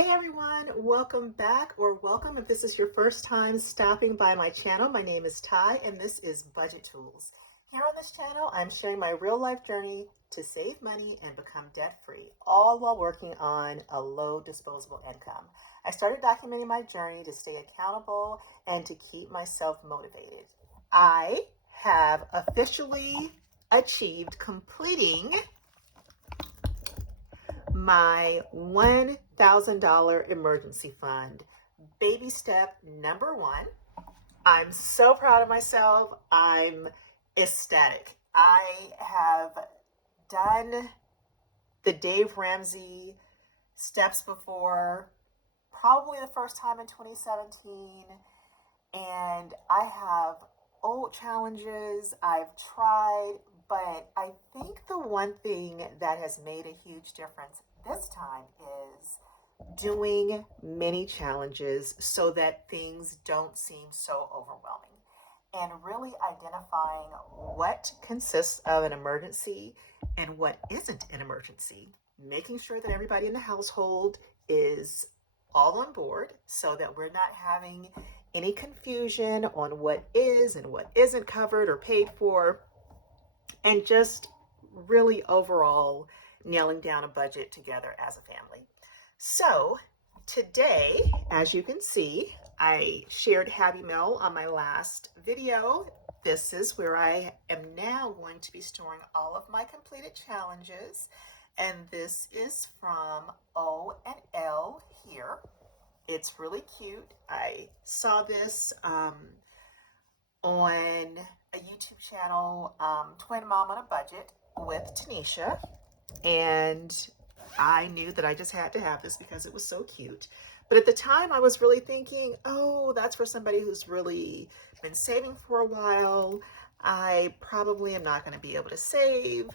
Hey everyone, welcome back, or welcome if this is your first time stopping by my channel. My name is Ty and this is Budget Tools. Here on this channel, I'm sharing my real life journey to save money and become debt free, all while working on a low disposable income. I started documenting my journey to stay accountable and to keep myself motivated. I have officially achieved completing my $1,000 emergency fund. Baby step number one. I'm so proud of myself. I'm ecstatic. I have done the Dave Ramsey steps before, probably the first time in 2017. And I have old challenges I've tried, but I think the one thing that has made a huge difference this time is doing mini challenges so that things don't seem so overwhelming, and really identifying what consists of an emergency and what isn't an emergency, making sure that everybody in the household is all on board so that we're not having any confusion on what is and what isn't covered or paid for, and just really overall nailing down a budget together as a family. So today, as you can see, I shared Happy Mail on my last video. This is where I am now going to be storing all of my completed challenges. And this is from O and L here. It's really cute. I saw this on a YouTube channel, Twin Mom on a Budget with Tanisha, and I knew that I just had to have this because it was so cute. But at the time I was really thinking, oh, that's for somebody who's really been saving for a while. I probably am not going to be able to save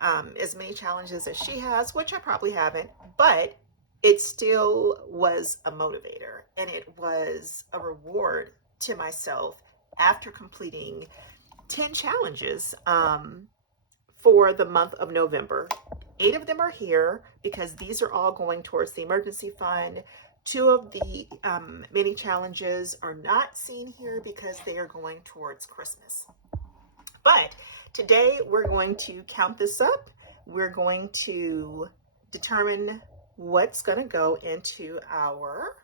as many challenges as she has, which I probably haven't, but it still was a motivator, and it was a reward to myself after completing 10 challenges for the month of November. 8 of them are here because these are all going towards the emergency fund. 2 of the mini challenges are not seen here because they are going towards Christmas. But today we're going to count this up. We're going to determine what's going to go into our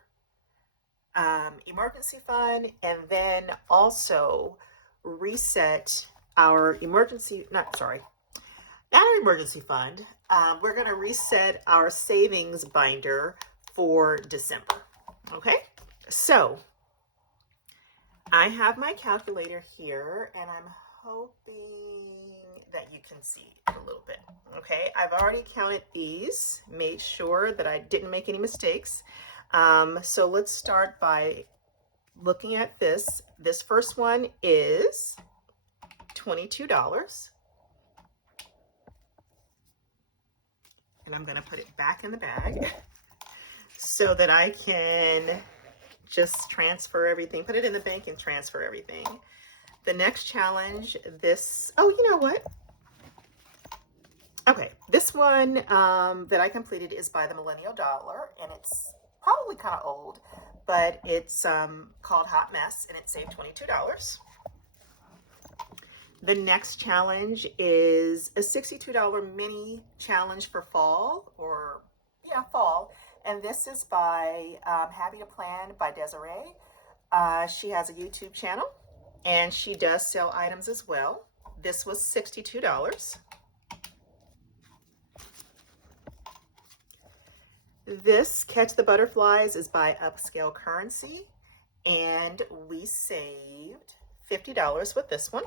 emergency fund, and then also reset our not our emergency fund. We're going to reset our savings binder for December. Okay, so I have my calculator here, and I'm hoping that you can see it a little bit. Okay, I've already counted these, made sure that I didn't make any mistakes. So let's start by looking at this. This first one is $22. And I'm going to put it back in the bag so that I can just transfer everything, put it in the bank and transfer everything. The next challenge, you know what? Okay, this one that I completed is by the Millennial Dollar, and it's probably kind of old, but it's called Hot Mess, and it saved $22. The next challenge is a $62 mini challenge for fall, fall. And this is by Having a Plan by Desiree. She has a YouTube channel, and she does sell items as well. This was $62. This Catch the Butterflies is by Upscale Currency, and we saved $50 with this one.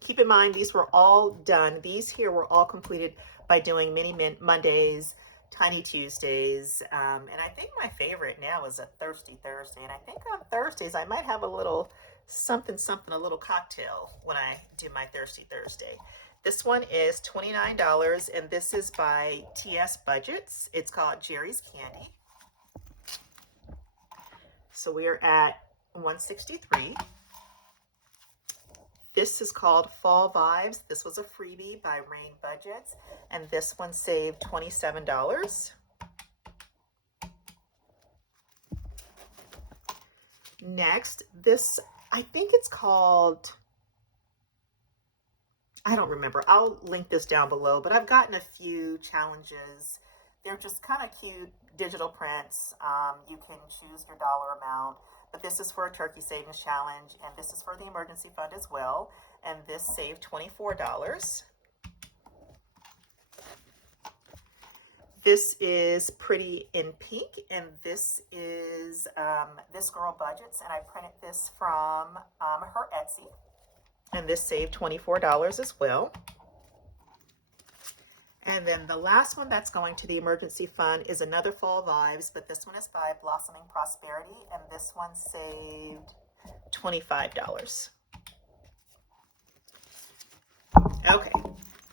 Keep in mind, these were all done. These here were all completed by doing Mini Mondays, Tiny Tuesdays, and I think my favorite now is a Thirsty Thursday. And I think on Thursdays I might have a little something, a little cocktail when I do my Thirsty Thursday. This one is $29, and this is by TS Budgets. It's called Jerry's Candy. So we are at $163. This is called Fall Vibes. This was a freebie by Rain Budgets, and this one saved $27. Next, this, I think it's called, I don't remember. I'll link this down below, but I've gotten a few challenges. They're just kind of cute digital prints. You can choose your dollar amount, but this is for a turkey savings challenge, and this is for the emergency fund as well, and this saved $24. This is Pretty in Pink, and this is This Girl Budgets, and I printed this from her Etsy, and this saved $24 as well. And then the last one that's going to the emergency fund is another Fall Vibes, but this one is by Blossoming Prosperity, and this one saved $25. Okay,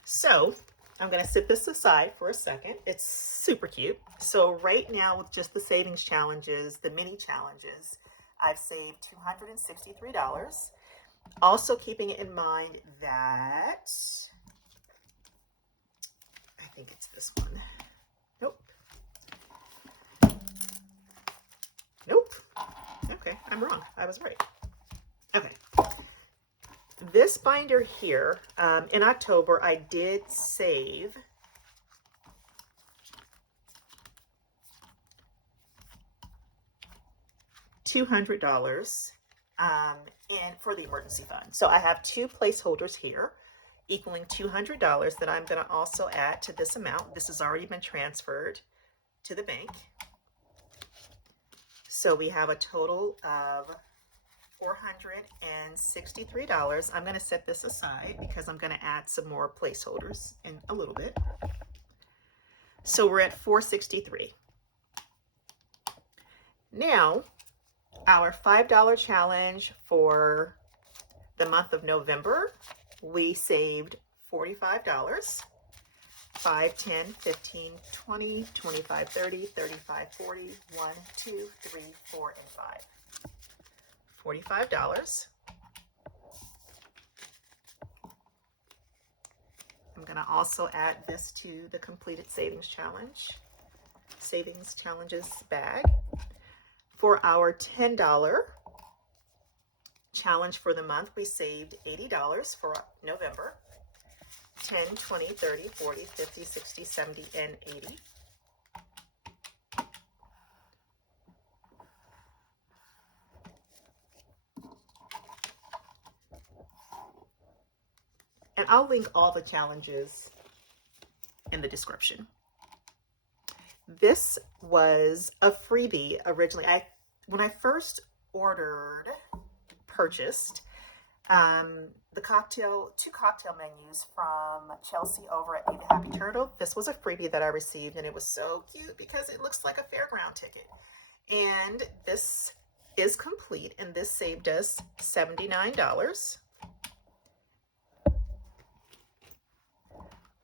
so I'm going to set this aside for a second. It's super cute. So right now, with just the savings challenges, the mini challenges, I've saved $263. Also keeping it in mind that, I think it's this one. Nope. Nope. Okay, I'm wrong. I was right. Okay. This binder here, in October, I did save $200 for the emergency fund. So I have two placeholders here equaling $200 that I'm going to also add to this amount. This has already been transferred to the bank. So we have a total of $463. I'm going to set this aside because I'm going to add some more placeholders in a little bit. So we're at $463. Now, our $5 challenge for the month of November, we saved $45. 5, 10, 15, 20, 25, 30, 35, 40, 1, 2, 3, 4, and 5. $45. I'm going to also add this to the completed savings challenges bag. For our $10 challenge for the month, we saved $80 for November. 10, 20, 30, 40, 50, 60, 70, and 80. And I'll link all the challenges in the description. This was a freebie originally. When I first purchased two cocktail menus from Chelsea over at Be the Happy Turtle. This was a freebie that I received, and it was so cute because it looks like a fairground ticket. And this is complete, and this saved us $79.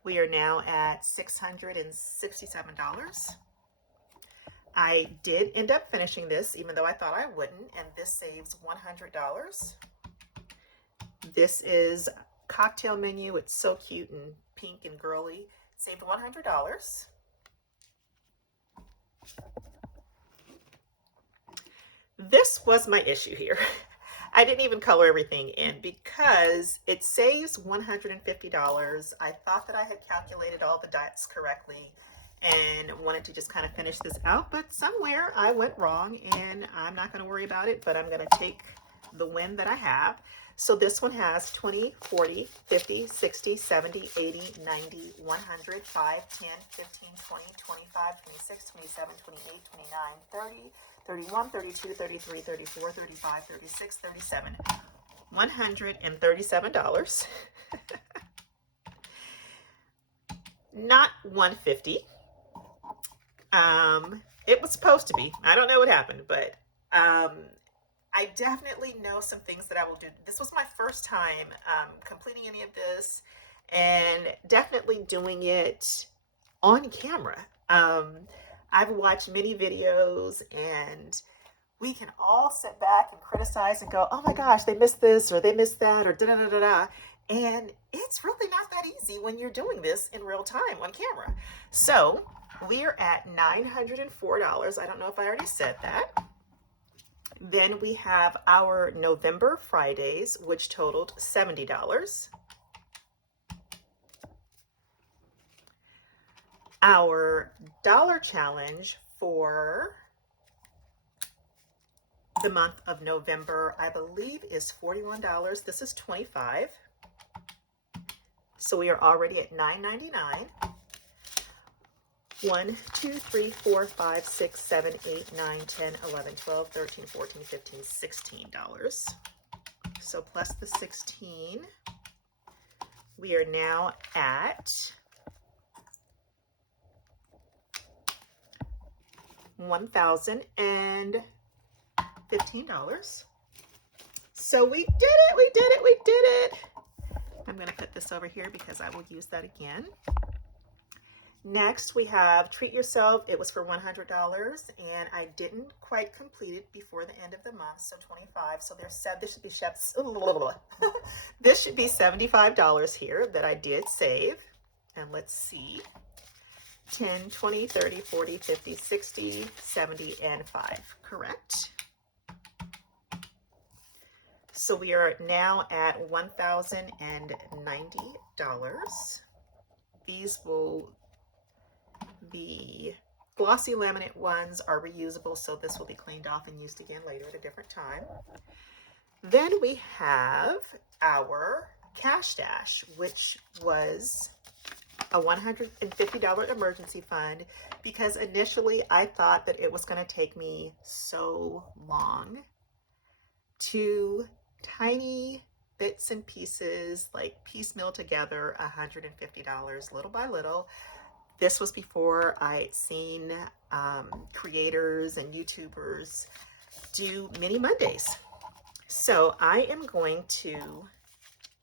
We are now at $667. I did end up finishing this, even though I thought I wouldn't, and this saves $100. This is cocktail menu. It's so cute and pink and girly. Saved $100. This was my issue here. I didn't even color everything in because it saves $150. I thought that I had calculated all the dots correctly and wanted to just kind of finish this out, but somewhere I went wrong, and I'm not going to worry about it, but I'm going to take the win that I have. So this one has 20, 40, 50, 60, 70, 80, 90, 100, 5, 10, 15, 20, 25, 26, 27, 28, 29, 30, 31, 32, 33, 34, 35, 36, 37. $137. Not $150. It was supposed to be. I don't know what happened, but I definitely know some things that I will do. This was my first time completing any of this, and definitely doing it on camera. I've watched many videos, and we can all sit back and criticize and go, oh my gosh, they missed this or they missed that or da da da da da. And it's really not that easy when you're doing this in real time on camera. So we're at $904. I don't know if I already said that. Then we have our November Fridays, which totaled $70. Our dollar challenge for the month of November, I believe, is $41. This is $25. So we are already at $9.99. 1, 2, 3, 4, 5, 6, 7, 8, 9, 10, 11, 12, 13, 14, 15, $16. So plus the 16, we are now at $1,015. So we did it, we did it, we did it. I'm going to put this over here because I will use that again. Next, we have Treat Yourself. It was for $100, and I didn't quite complete it before the end of the month, so $25. So there's this should be this should be $75 here that I did save. And let's see. 10, 20, 30, 40, 50, 60, 70, and 5. Correct. So we are now at $1,090. These will be glossy laminate ones are reusable, so this will be cleaned off and used again later at a different time. Then we have our cash stash, which was a $150 emergency fund, because initially I thought that it was going to take me so long to tiny bits and pieces, like piecemeal together, $150 little by little. This was before I'd seen creators and YouTubers do Mini Mondays. So I am going to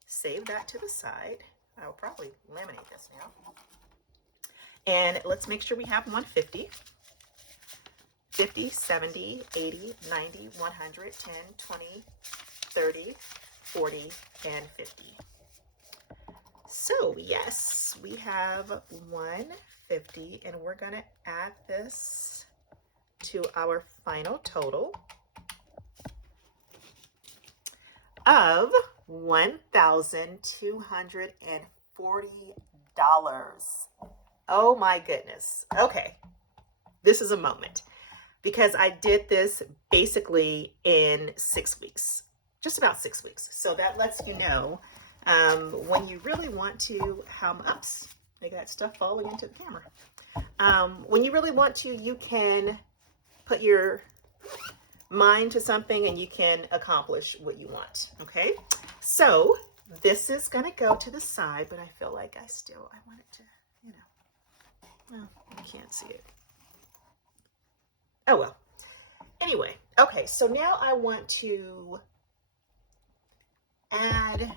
save that to the side. I'll probably laminate this now. And let's make sure we have 150, 50, 70, 80, 90, 100, 10, 20, 30, 40, and 50. So yes, we have 150, and we're going to add this to our final total of $1,240. Oh my goodness. Okay, this is a moment, because I did this basically in 6 weeks, just about 6 weeks. So that lets you know when you really want to, oops, I got stuff falling into the camera. When you really want to, you can put your mind to something and you can accomplish what you want. Okay, so this is going to go to the side, but I feel like I want it to, well, I can't see it. Oh well. Anyway, okay, so now I want to add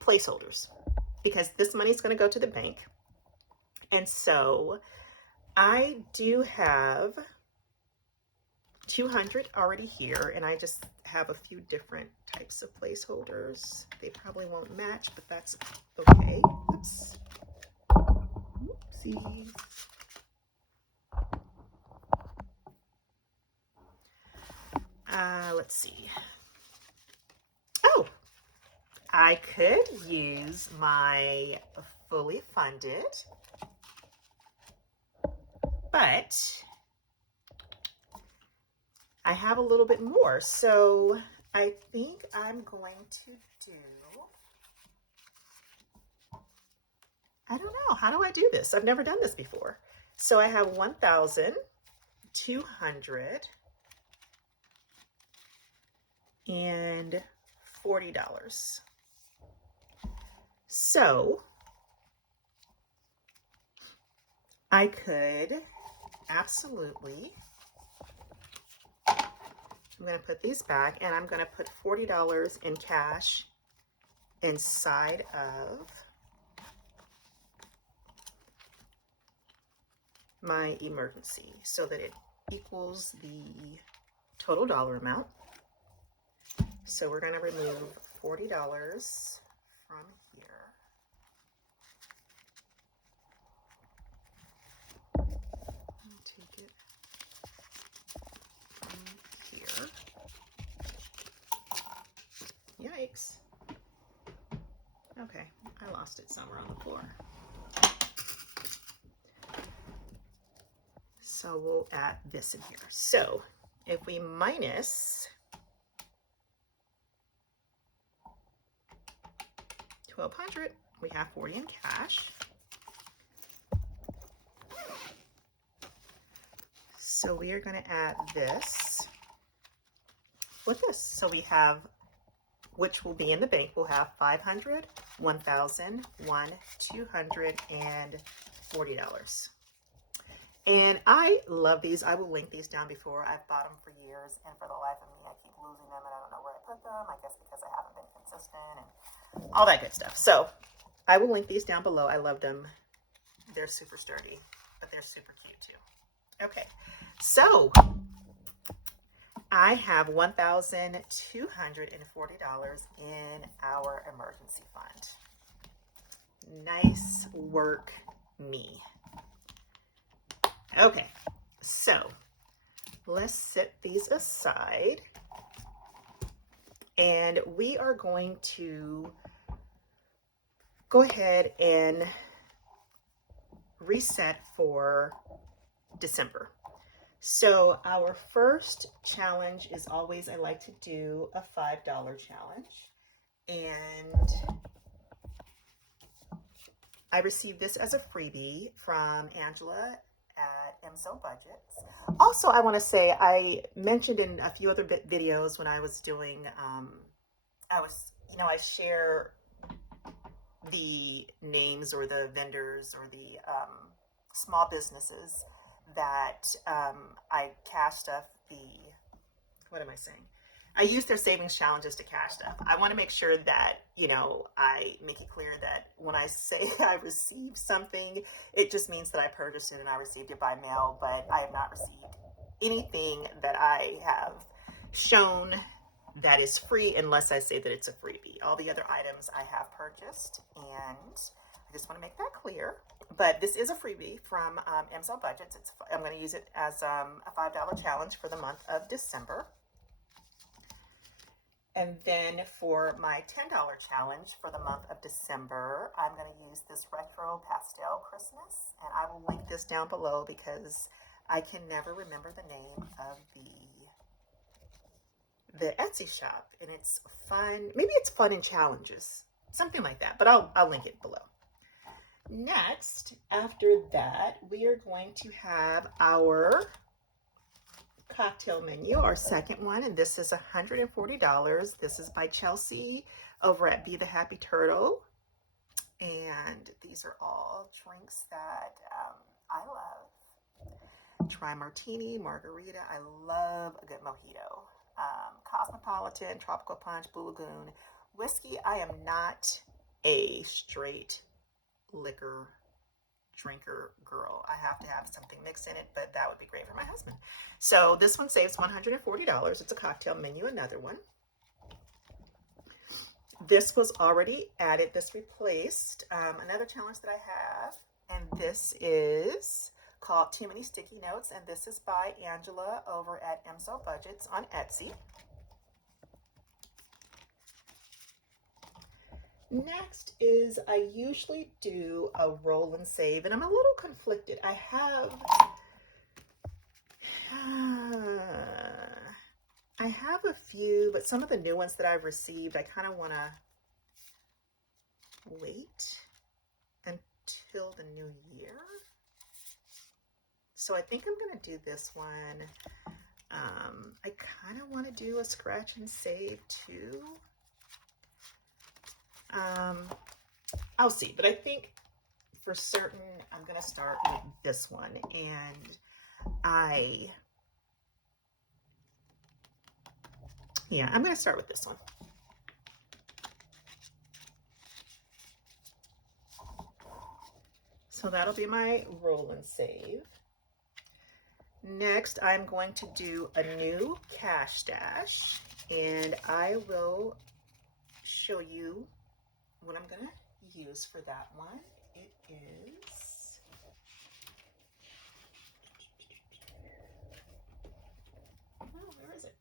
placeholders, because this money is going to go to the bank. And so I do have 200 already here, and I just have a few different types of placeholders. They probably won't match, but that's okay. Oops. Oopsies. Let's see. Oh, I could use my fully funded, but I have a little bit more. So I think I'm going to do, I don't know, how do I do this? I've never done this before. So I have $1,240. So I could absolutely, I'm going to put these back, and I'm going to put $40 in cash inside of my emergency so that it equals the total dollar amount. So we're going to remove $40 from here. Take it from here. Yikes. Okay, I lost it somewhere on the floor. So we'll add this in here. So if we minus 1,200, we have 40 in cash. So we are going to add this with this. So we have, which will be in the bank, we'll have 500, 1,000, $240. And I love these. I will link these down before. I've bought them for years, and for the life of me, I keep losing them, and I don't know where I put them. I guess because I haven't been consistent and all that good stuff. So I will link these down below. I love them. They're super sturdy, but they're super cute too. Okay, so I have $1,240 in our emergency fund. Nice work, me. Okay, so let's set these aside, and we are going to go ahead and reset for December. So our first challenge is always, I like to do a $5 challenge, and I received this as a freebie from Angela at MSO Budgets. Also, I want to say, I mentioned in a few other videos when I was doing, I share the names or the vendors or the small businesses that I cash stuff I use their savings challenges to cash stuff. I want to make sure that, I make it clear that when I say I received something, it just means that I purchased it and I received it by mail, but I have not received anything that I have shown that is free unless I say that it's a freebie. All the other items I have purchased, and I just want to make that clear. But this is a freebie from MSO Budgets. I'm going to use it as a $5 challenge for the month of December. And then for my $10 challenge for the month of December, I'm going to use this Retro Pastel Christmas. And I will link this down below because I can never remember the name of the Etsy shop. And it's fun. Maybe it's Fun and Challenges. Something like that. But I'll link it below. Next, after that, we are going to have our cocktail menu, our second one, and this is $140. This is by Chelsea over at Be the Happy Turtle, and these are all drinks that I love. Try martini, margarita. I love a good mojito. Cosmopolitan, tropical punch, Blue Lagoon, whiskey. I am not a straight liquor drinker girl. I have to have something mixed in it, but that would be great for my husband. So this one saves $140. It's a cocktail menu, another one. This was already added. This replaced another challenge that I have, and this is called Too Many Sticky Notes, and this is by Angela over at MSO Budgets on Etsy. Next is, I usually do a roll and save, and I'm a little conflicted. I have a few, but some of the new ones that I've received, I kind of want to wait until the new year. So I think I'm going to do this one. I kind of want to do a scratch and save too. I'll see, but I think for certain I'm going to start with this one, and I'm going to start with this one. So that'll be my roll and save. Next, I'm going to do a new cash stash, and I will show you what I'm going to use for that one. It is where is it?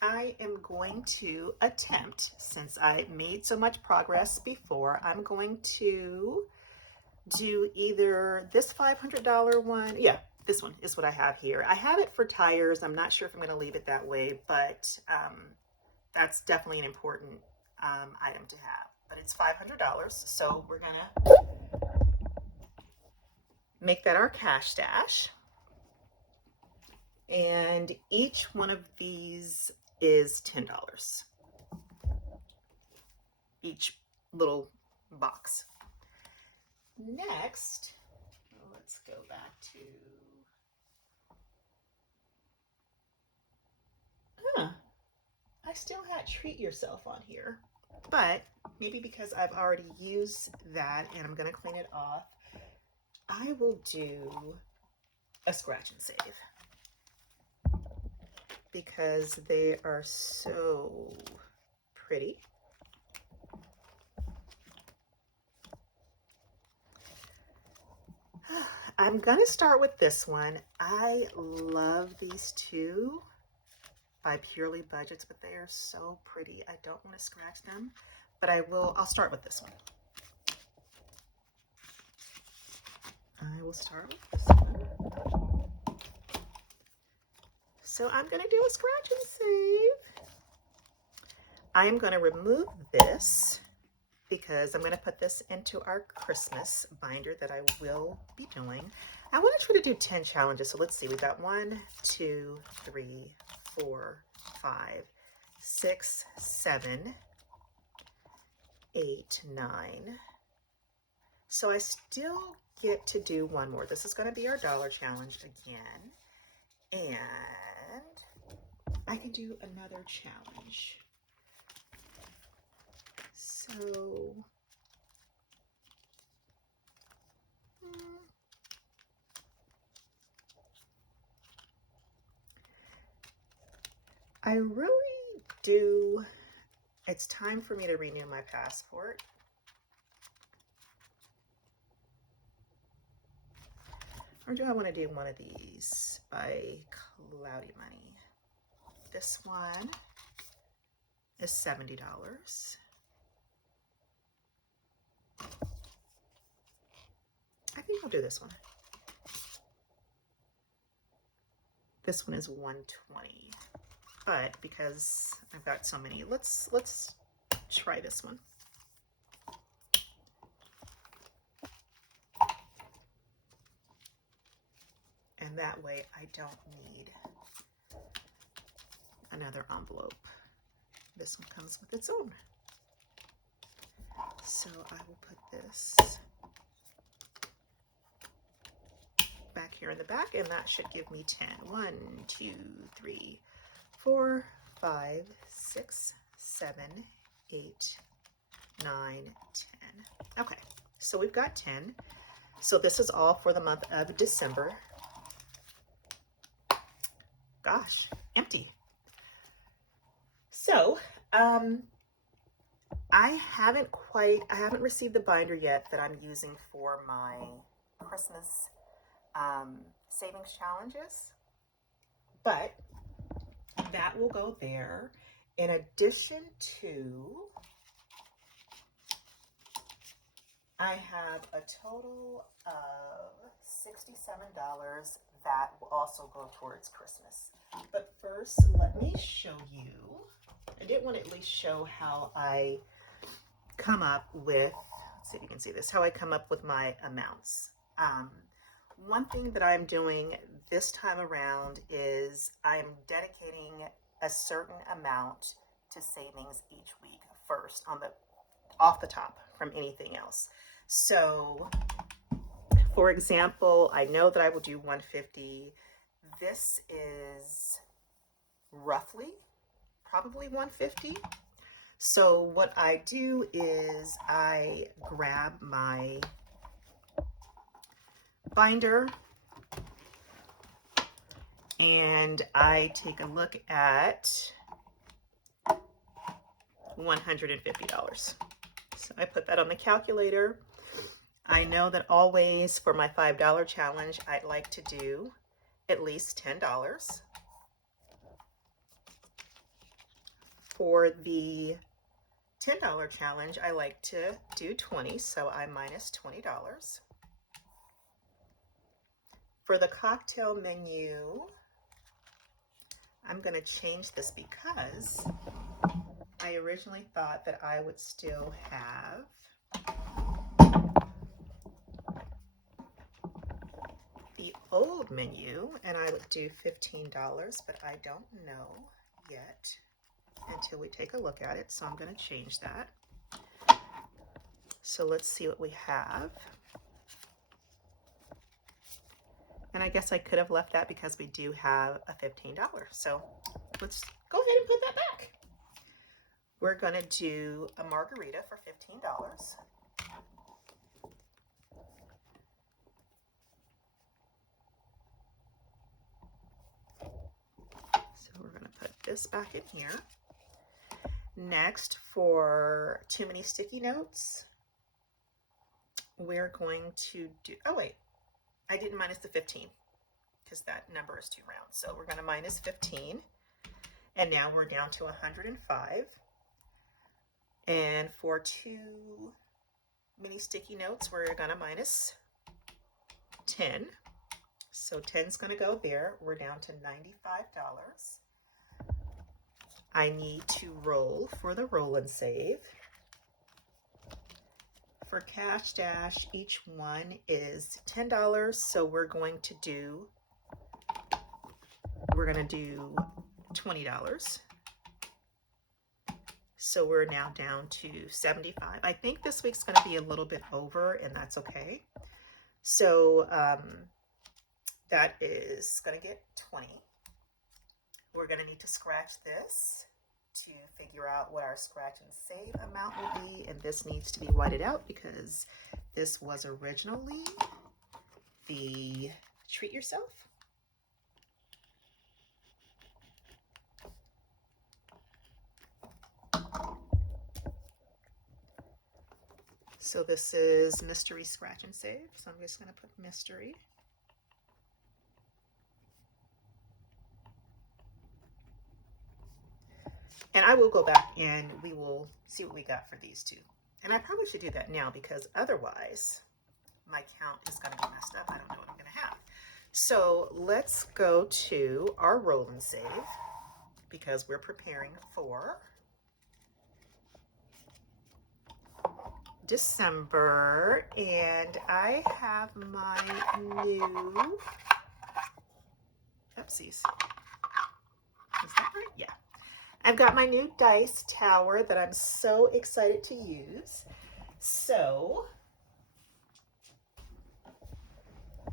I am going to attempt, since I made so much progress before, I'm going to do either this $500 one. Yeah, this one is what I have here. I have it for tires. I'm not sure if I'm going to leave it that way, but that's definitely an important item to have. But it's $500, so we're going to make that our cash stash. And each one of these is $10. Each little box. Next, let's go back to, I still had treat yourself on here, but maybe because I've already used that and I'm going to clean it off, I will do a scratch and save because they are so pretty. I'm gonna start with this one. I love these two by Purely Budgets, but they are so pretty. I don't want to scratch them, but I'll start with this one. I will start with this one. So I'm gonna do a scratch and save. I'm gonna remove this because I'm going to put this into our Christmas binder that I will be doing. I want to try to do 10 challenges. So let's see, we've got 1, 2, 3, 4, 5, 6, 7, 8, 9. So I still get to do one more. This is going to be our dollar challenge again. And I can do another challenge. So, I really do, it's time for me to renew my passport. Or do I want to do one of these by Cloudy Money? This one is $70. I think I'll do this one. This one is $120. But because I've got so many, let's try this one. And that way I don't need another envelope. This one comes with its own. So I will put this back here in the back, and that should give me 10. 1, 2, 3, 4, 5, 6, 7, 8, 9, 10. Okay, so we've got 10. So this is all for the month of December. Gosh, empty. So, I haven't received the binder yet that I'm using for my Christmas savings challenges, but that will go there. In addition to, I have a total of $67 that will also go towards Christmas. But first, let me show you. I did want to at least show how I come up with, let's see if you can see this, how I come up with my amounts. One thing that I'm doing this time around is I'm dedicating a certain amount to savings each week first, off the top from anything else. So, for example, I know that I will do $150. This is roughly probably $150. So what I do is I grab my binder and I take a look at $150. So I put that on the calculator. I know that always for my $5 challenge, I'd like to do at least $10. For the $10 challenge, I like to do 20, so I minus $20. For the cocktail menu, I'm going to change this because I originally thought that I would still have the old menu and I would do $15, but I don't know yet until we take a look at it, so I'm going to change that. So let's see what we have. And I guess I could have left that because we do have a $15. So let's go ahead and put that back. We're going to do a margarita for $15. So we're going to put this back in here. Next, for too many sticky notes, we're going to do, oh wait, I didn't minus the 15 because that number is too round. So we're going to minus 15. And now we're down to 105. And for too many sticky notes, we're going to minus 10. So 10 is going to go there. We're down to $95. I need to roll for the roll and save. For Cash Dash, each one is $10. So we're going to do $20. So we're now down to 75. I think this week's going to be a little bit over, and that's okay. So that is going to get 20. We're going to need to scratch this to figure out what our scratch and save amount will be, and this needs to be whited out because this was originally the treat yourself. So this is mystery scratch and save. So I'm just going to put mystery. And I will go back and we will see what we got for these two. And I probably should do that now because otherwise my count is going to be messed up. I don't know what I'm going to have. So let's go to our roll and save because we're preparing for December, and I have my new, oopsies, is that right? Yeah. I've got my new dice tower that I'm so excited to use. So,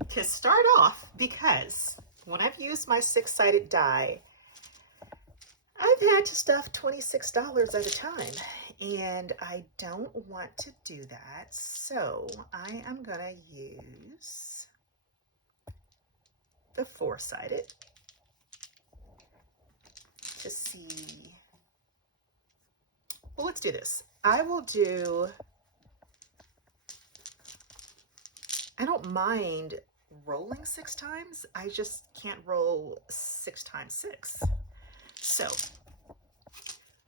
to start off, because when I've used my 6-sided die, I've had to stuff $26 at a time, and I don't want to do that. So I am going to use the 4-sided to see. Well, let's do this. I don't mind rolling 6 times. I just can't roll 6 times 6. So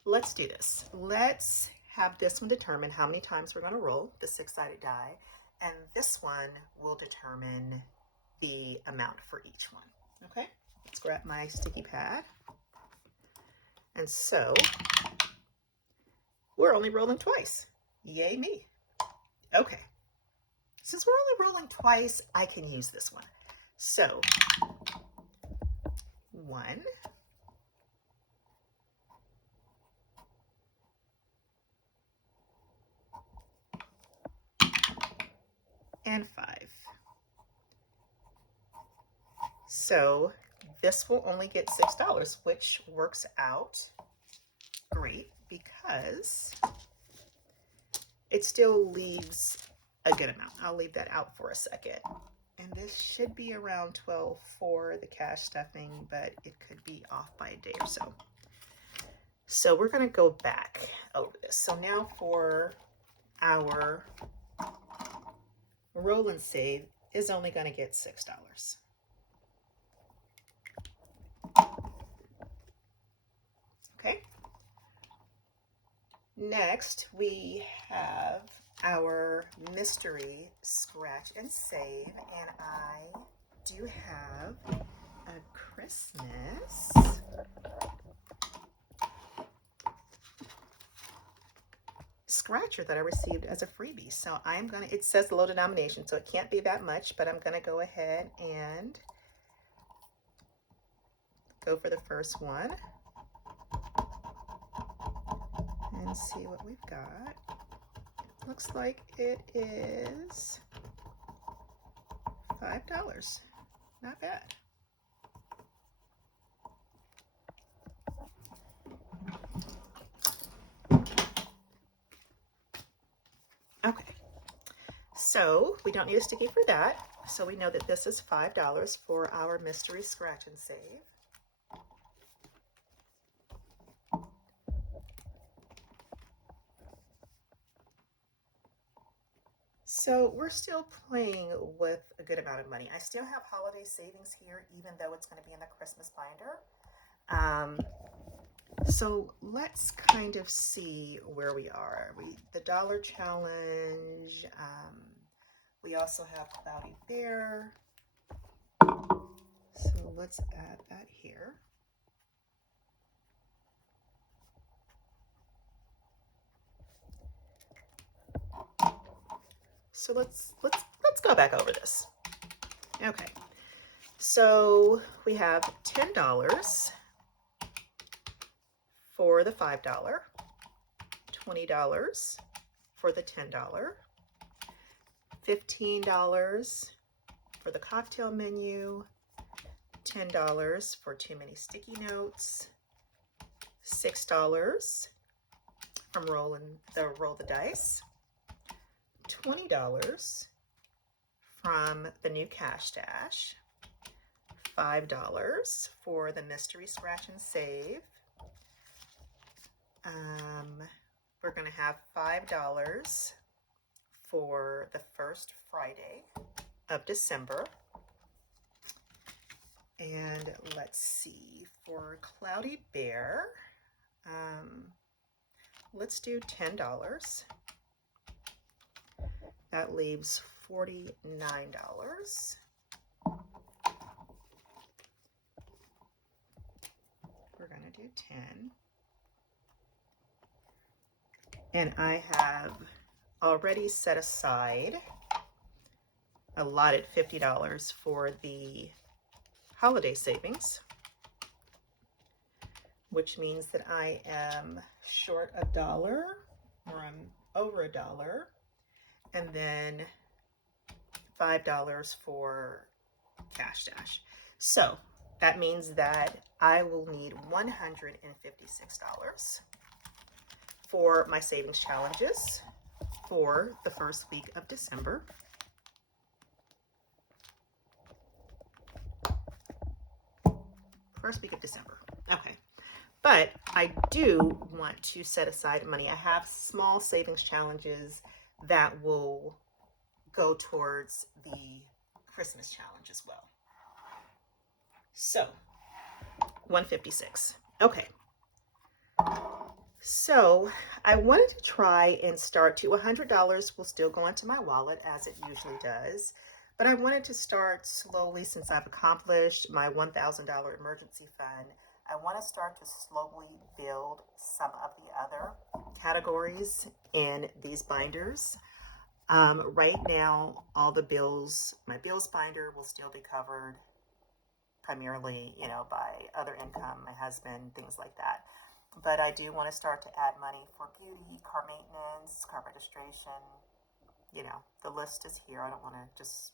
let's do this. Let's have this one determine how many times we're going to roll the 6-sided die, and this one will determine the amount for each one. Okay, let's grab my sticky pad. And so we're only rolling twice. Yay me. Okay, since we're only rolling twice, I can use this one. So 1, and 5. So this will only get $6, which works out great because it still leaves a good amount. I'll leave that out for a second. And this should be around 12 for the cash stuffing, but it could be off by a day or so. So we're going to go back over this. So now for our roll and save is only going to get $6. Okay. Next, we have our mystery scratch and save, and I do have a Christmas scratcher that I received as a freebie. So I'm gonna, it says low denomination, so it can't be that much, but I'm gonna go ahead and go for the first one and see what we've got. Looks like it is $5. Not bad. Okay, so we don't need a sticky for that. So we know that this is $5 for our mystery scratch and save. So we're still playing with a good amount of money. I still have holiday savings here, even though it's going to be in the Christmas binder. So let's kind of see where we are. The dollar challenge. We also have Cloudy Bear. So let's add that here. So let's go back over this. Okay. So we have $10 for the $5, $20 for the $10, $15 for the cocktail menu, $10 for too many sticky notes, $6 from roll the dice, $20 from the new cash stash, $5 for the mystery scratch and save. We're going to have $5 for the first Friday of December. And let's see, for Cloudy Bear, let's do $10. That leaves $49. We're going to do 10. And I have already set aside, allotted $50 for the holiday savings, which means that I am short $1, or I'm over $1, and then $5 for cash stash. So that means that I will need $156 for my savings challenges for the first week of December. First week of December. Okay. But I do want to set aside money. I have small savings challenges that will go towards the Christmas challenge as well. So, 156. Okay. So I wanted to try and start to $100 will still go into my wallet as it usually does, but I wanted to start slowly since I've accomplished my $1,000 emergency fund. I want to start to slowly build some of the other categories in these binders. Right now, all the bills, my bills binder will still be covered primarily, by other income, my husband, things like that. But I do want to start to add money for beauty, car maintenance, car registration. The list is here. I don't want to just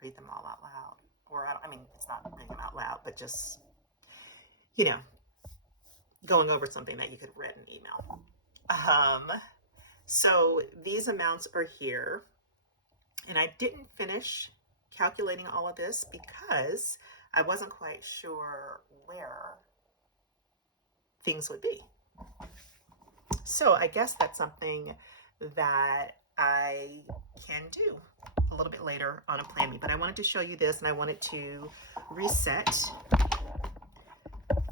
read them all out loud. Or, it's not reading them out loud, but just, going over something that you could read in email. So these amounts are here. And I didn't finish calculating all of this because I wasn't quite sure where things would be. So I guess that's something that I can do a little bit later on a Plan Me. But I wanted to show you this, and I wanted to reset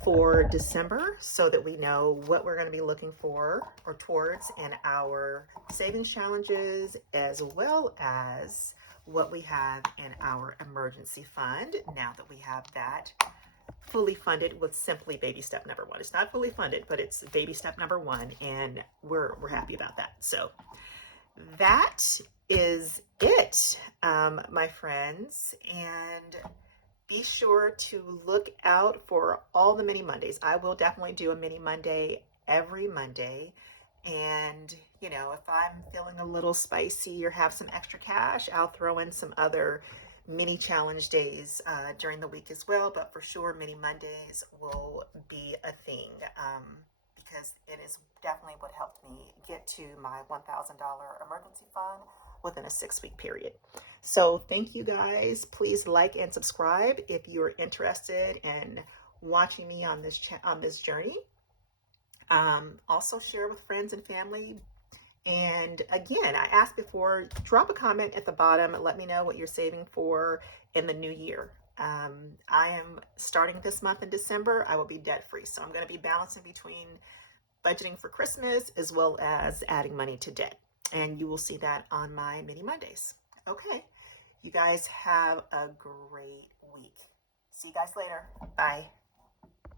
for December so that we know what we're going to be looking for or towards in our savings challenges, as well as what we have in our emergency fund now that we have that fully funded with simply baby step number one. It's not fully funded, but it's baby step number one, and we're happy about that. So that is it, my friends, and be sure to look out for all the mini Mondays. I will definitely do a mini Monday every Monday. And, you know, if I'm feeling a little spicy or have some extra cash, I'll throw in some other mini challenge days during the week as well. But for sure, mini Mondays will be a thing because it is definitely what helped me get to my $1,000 emergency fund within a 6-week period. So thank you guys. Please like and subscribe if you're interested in watching me on this journey. Also share with friends and family. And again, I asked before, drop a comment at the bottom. Let me know what you're saving for in the new year. I am starting this month in December. I will be debt free. So I'm going to be balancing between budgeting for Christmas as well as adding money to debt. And you will see that on my mini Mondays. Okay. You guys have a great week. See you guys later. Bye.